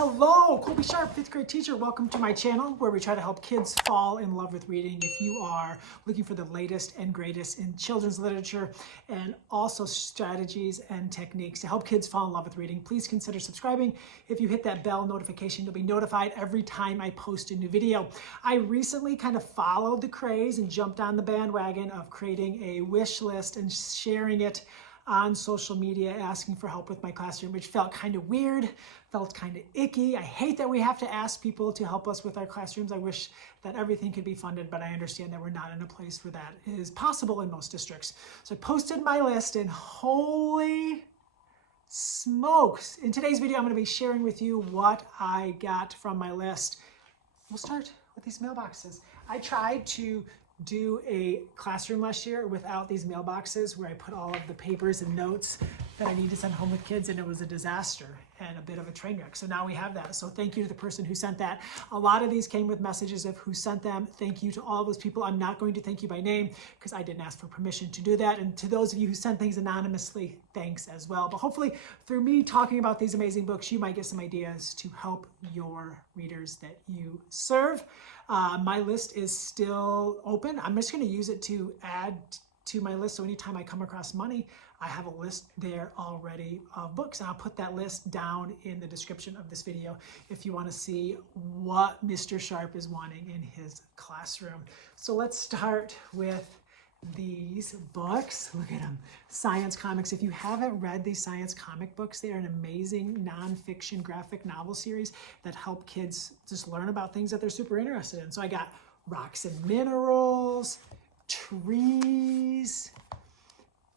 Hello, Colby Sharp, 5th grade teacher. Welcome to my channel where we try to help kids fall in love with reading. If you are looking for the latest and greatest in children's literature and also strategies and techniques to help kids fall in love with reading, please consider subscribing. If you hit that bell notification, you'll be notified every time I post a new video. I recently kind of followed the craze and jumped on the bandwagon of creating a wish list and sharing it on social media, asking for help with my classroom, which felt kind of weird, felt kind of icky. I hate that we have to ask people to help us with our classrooms. I wish that everything could be funded, but I understand that we're not in a place where that is possible in most districts. So I posted my list and holy smokes. In today's video, I'm going to be sharing with you what I got from my list. We'll start with these mailboxes. I tried to do a classroom last year without these mailboxes where I put all of the papers and notes that I need to send home with kids, and it was a disaster and a bit of a train wreck. So now we have that. So thank you to the person who sent that. A lot of these came with messages of who sent them. Thank you to all those people. I'm not going to thank you by name because I didn't ask for permission to do that. And to those of you who sent things anonymously, thanks as well. But hopefully through me talking about these amazing books, you might get some ideas to help your readers that you serve. My list is still open. I'm just going to use it to add to my list. So anytime I come across money, I have a list there already of books. And I'll put that list down in the description of this video if you want to see what Mr. Sharp is wanting in his classroom. So let's start with these books. Look at them. Science comics. If you haven't read these science comic books, they are an amazing nonfiction graphic novel series that help kids just learn about things that they're super interested in. So I got rocks and minerals, trees,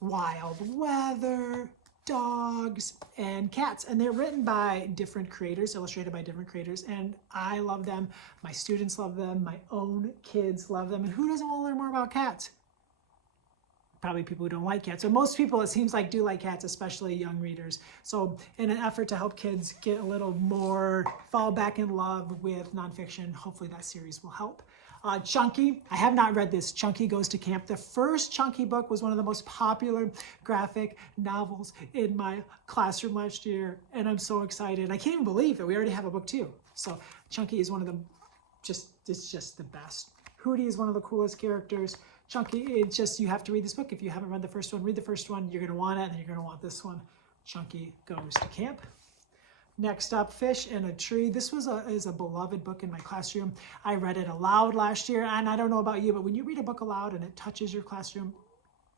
wild weather, dogs, and cats. And they're written by different creators, illustrated by different creators. And I love them. My students love them. My own kids love them. And who doesn't want to learn more about cats? Probably people who don't like cats. So most people, it seems like, do like cats, especially young readers. So in an effort to help kids get a little more, fall back in love with nonfiction, hopefully that series will help. Chunky, I have not read this. Chunky Goes to Camp. The first Chunky book was one of the most popular graphic novels in my classroom last year, and I'm so excited. I can't even believe that we already have a book too. So Chunky is one of the, it's just the best. Hootie is one of the coolest characters. Chunky, it's just, you have to read this book. If you haven't read the first one, read the first one. You're going to want it, and then you're going to want this one. Chunky Goes to Camp. Next up, Fish in a Tree. This is a beloved book in my classroom. I read it aloud last year, and I don't know about you, but when you read a book aloud and it touches your classroom,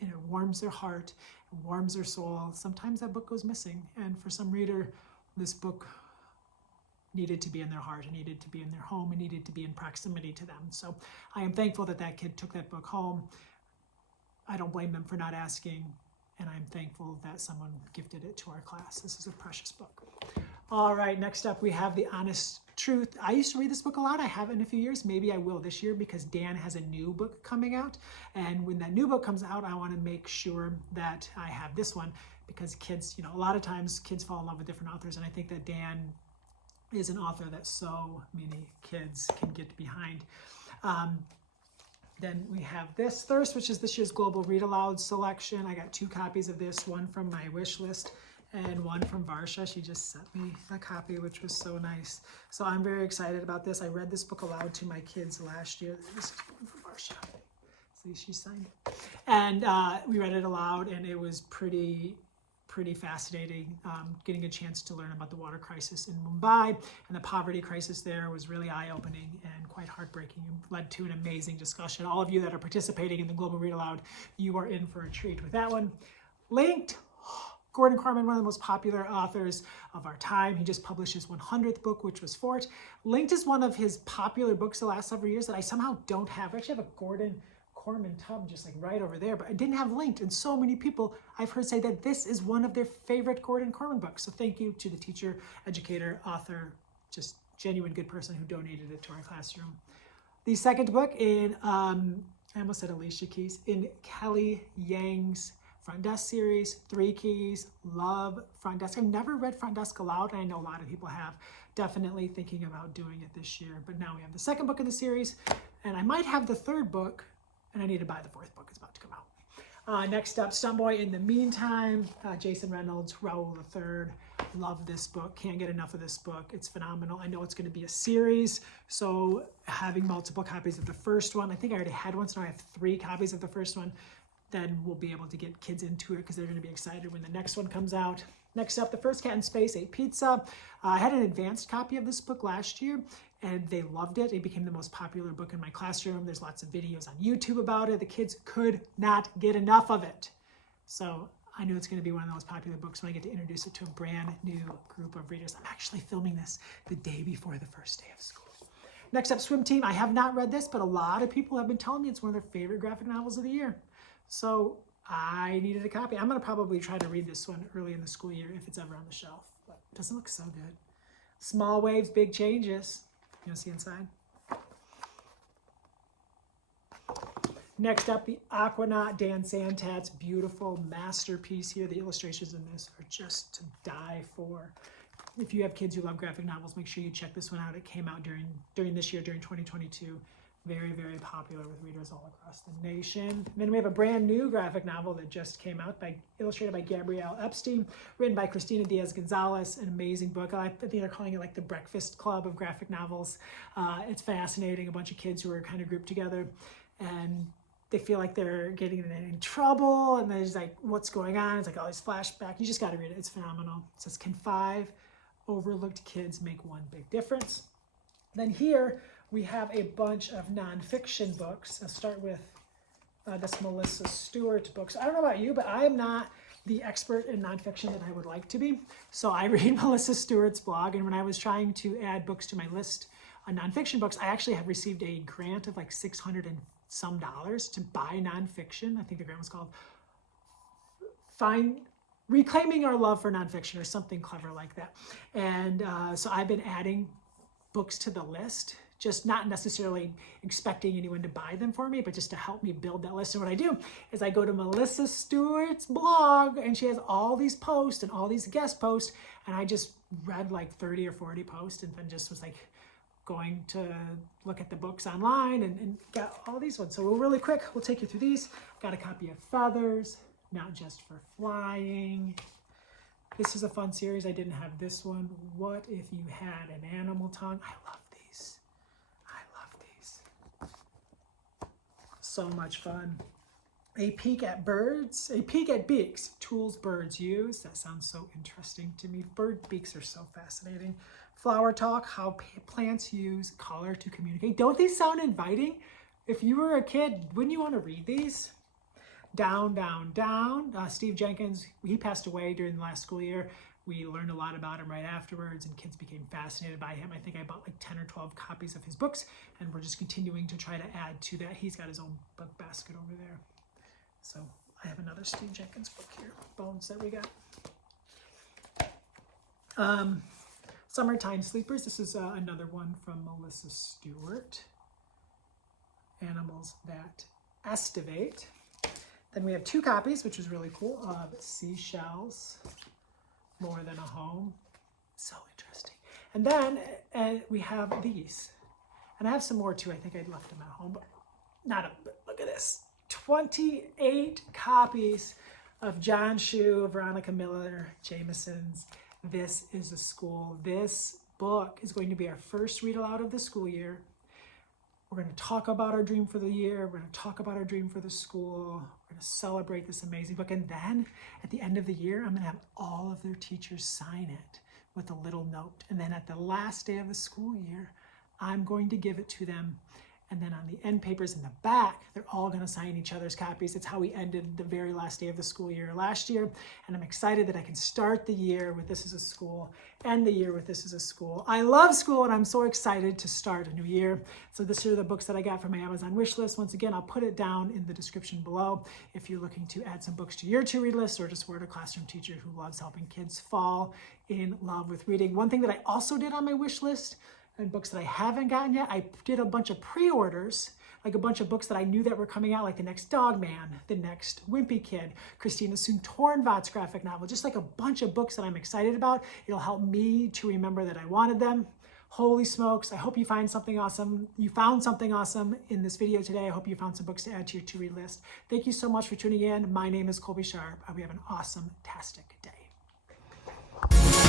and it warms their heart, it warms their soul, sometimes that book goes missing. And for some reader, this book needed to be in their heart, it needed to be in their home, it needed to be in proximity to them. So I am thankful that that kid took that book home. I don't blame them for not asking, and I'm thankful that someone gifted it to our class. This is a precious book. All right, next up we have The Honest Truth. I used to read this book a lot. I haven't in a few years. Maybe I will this year because Dan has a new book coming out. And when that new book comes out, I want to make sure that I have this one because kids, you know, a lot of times kids fall in love with different authors, and I think that Dan is an author that so many kids can get behind. Then we have this, Thirst, which is this year's Global Read-Alouds selection. I got 2 copies of this, one from my wish list and one from Varsha. She just sent me a copy, which was so nice. So I'm very excited about this. I read this book aloud to my kids last year. This is one from Varsha. See, she signed it. And we read it aloud, and it was pretty fascinating, getting a chance to learn about the water crisis in Mumbai, and the poverty crisis there was really eye-opening and quite heartbreaking, and led to an amazing discussion. All of you that are participating in the Global Read Aloud, you are in for a treat with that one. Linked, Gordon Corman, one of the most popular authors of our time. He just published his 100th book, which was Fort. Linked is one of his popular books the last several years that I somehow don't have. I actually have a Gordon Corman tub just like right over there, but I didn't have Linked, and so many people I've heard say that this is one of their favorite Gordon Corman books. So thank you to the teacher, educator, author, just genuine good person who donated it to our classroom. The second book in, I almost said Alicia Keys, in Kelly Yang's Front Desk series, 3 Keys, love Front Desk. I've never read Front Desk aloud, and I know a lot of people have. Definitely thinking about doing it this year, but now we have the second book in the series, and I might have the third book, and I need to buy the 4th book. It's about to come out. Next up, Stunt Boy in the Meantime, Jason Reynolds, Raoul III. Love this book. Can't get enough of this book. It's phenomenal. I know it's going to be a series, so having multiple copies of the first one, I think I already had one, so now I have 3 copies of the first one. Then we'll be able to get kids into it because they're going to be excited when the next one comes out. Next up, The First Cat in Space Ate Pizza. I had an advanced copy of this book last year, and they loved it. It became the most popular book in my classroom. There's lots of videos on YouTube about it. The kids could not get enough of it. So I knew it's going to be one of the most popular books when I get to introduce it to a brand new group of readers. I'm actually filming this the day before the first day of school. Next up, Swim Team. I have not read this, but a lot of people have been telling me it's one of their favorite graphic novels of the year. So I needed a copy. I'm going to probably try to read this one early in the school year if it's ever on the shelf. But it doesn't look so good. Small waves, big changes. You want to see inside? Next up, the Aquanaut Dan Santat's beautiful masterpiece here. The illustrations in this are just to die for. If you have kids who love graphic novels, make sure you check this one out. It came out during this year, during 2022. Very, very popular with readers all across the nation. And then we have a brand new graphic novel that just came out, illustrated by Gabrielle Epstein, written by Christina Diaz-Gonzalez, an amazing book. I think they're calling it like the Breakfast Club of graphic novels. It's fascinating, a bunch of kids who are kind of grouped together, and they feel like they're getting in trouble, and there's like, what's going on? It's like all these flashbacks. You just got to read it. It's phenomenal. It says, can 5 overlooked kids make one big difference? Then here, we have a bunch of nonfiction books. I'll start with this Melissa Stewart book. So I don't know about you, but I am not the expert in nonfiction that I would like to be. So I read Melissa Stewart's blog, and when I was trying to add books to my list of nonfiction books, I actually have received a grant of like $600 and some to buy nonfiction. I think the grant was called Reclaiming Our Love for Nonfiction or something clever like that. And so I've been adding books to the list, just not necessarily expecting anyone to buy them for me, but just to help me build that list. And what I do is I go to Melissa Stewart's blog, and she has all these posts and all these guest posts, and I just read like 30 or 40 posts and then just was like going to look at the books online and got all these ones. So really quick, we'll take you through these. Got a copy of Feathers, Not Just for Flying. This is a fun series. I didn't have this one. What If You Had an Animal Tongue? I love these. So much fun. A Peek at Birds, A Peek at Beaks, Tools Birds Use. That sounds so interesting to me. Bird beaks are so fascinating. Flower Talk, How Plants Use Color to Communicate. Don't these sound inviting? If you were a kid, wouldn't you want to read these? Down, Down, Down. Steve Jenkins, he passed away during the last school year. We learned a lot about him right afterwards, and kids became fascinated by him. I think I bought like 10 or 12 copies of his books, and we're just continuing to try to add to that. He's got his own book basket over there. So I have another Steve Jenkins book here, Bones, that we got. Summertime Sleepers. This is another one from Melissa Stewart. Animals That Estivate. Then we have 2 copies, which is really cool, of Seashells, More Than a Home. So interesting. And then we have these. And I have some more too. I think I left them at home, but look at this. 28 copies of John Shue, Veronica Miller, Jameson's This Is a School. This book is going to be our first read aloud of the school year. We're going to talk about our dream for the year. We're going to talk about our dream for the school. We're going to celebrate this amazing book. And then at the end of the year, I'm going to have all of their teachers sign it with a little note. And then at the last day of the school year, I'm going to give it to them. And then on the end papers in the back, they're all going to sign each other's copies. It's how we ended the very last day of the school year last year. And I'm excited that I can start the year with This Is a School, end the year with This Is a School. I love school, and I'm so excited to start a new year. So these are the books that I got from my Amazon wish list. Once again, I'll put it down in the description below if you're looking to add some books to your to-read list, or just word a classroom teacher who loves helping kids fall in love with reading. One thing that I also did on my wish list, and books that I haven't gotten yet, I did a bunch of pre-orders, like a bunch of books that I knew that were coming out, like the next Dog Man, the next Wimpy Kid, Christina Soon-Tornvat's graphic novel, just like a bunch of books that I'm excited about. It'll help me to remember that I wanted them. Holy smokes, I hope you find something awesome. You found something awesome in this video today. I hope you found some books to add to your to-read list. Thank you so much for tuning in. My name is Colby Sharp. I hope you have an awesome-tastic day.